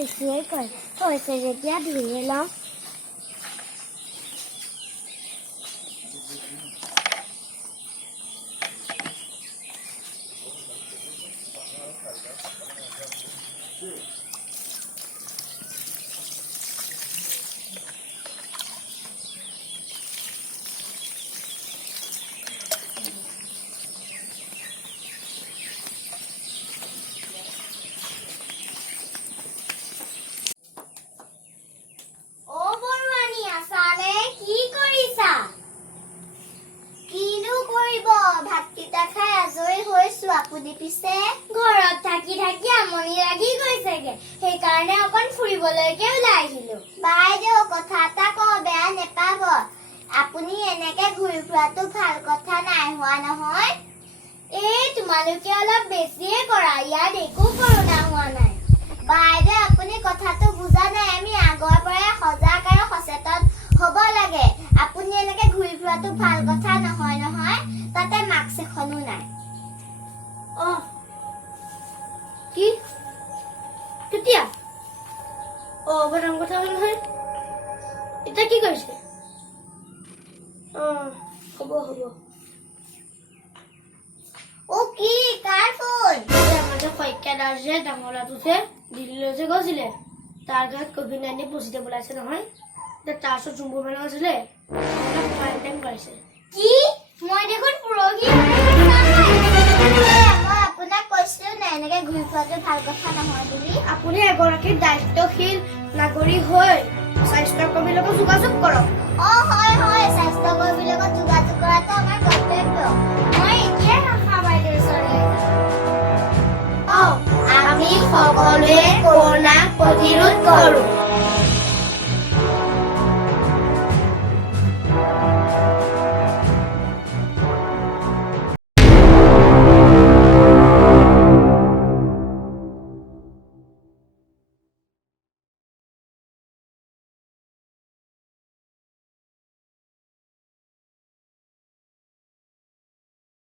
বেছিয়ে কয় হৈছে যেতিয়া ধুইয়ে লওঁ আপুনি পিছে ঘৰত থাকি থাকি আমনি লাগি গৈছেগে সেইকাৰণে অকন ফুৰিবলৈকে ওলাই আহিলো বাইদেউ কথা এটা কওঁ বেয়া নেপাব আপুনি এনেকে ঘূৰি ফুৰাটো ভাল কথা নাই হোৱা নহয় এই তোমালোকে অলপ বেছিয়ে কৰা ইয়াত একো কৰোণা হোৱা নাই বাইদেউ আপুনি কথাটো বুজা নাই আমি আগৰ পৰাই সজাগ আৰু সচেতন হ'ব লাগে আপুনি এনেকে ঘূৰি ফুৰাটো ভাল কথা নহয় নহয় তাতে মাস্ক এখনো নাই কি কেতিয়া বৰাম কথা হ'ল নহয় এতিয়া কি কৰিছে হ'ব কি কাৰ ফোন আমাৰ যে শইকীয়াদাৰ যে ডাঙৰ ল'ৰাটো যে দিল্লীলৈ যে গৈছিলে তাৰ ঘৰত COVID-19 পজিটিভ ওলাইছে নহয় তাৰ ওচৰত যোনবোৰ মানুহ আছিলে কোৱাৰেণ্টাইন কৰিছে কি মই দেখোন পুৰগী আপোনাক কৈছিলো নাই এনেকে ঘূৰি ফুৰাটো ভাল কথা নহয় বুলি আপুনি এগৰাকী দায়িত্বশীল নাগৰিক হৈ স্বাস্থ্যকৰ্মীৰ লগত যোগাযোগ কৰক হয় স্বাস্থ্যকৰ্মীৰ লগত যোগাযোগ কৰাটো আমাৰ কৰ্তব্য মই এতিয়াই আশা বাইদেউৰ ওচৰলৈ আমি সকলোৱে কৰোণা প্ৰতিৰোধ কৰোঁ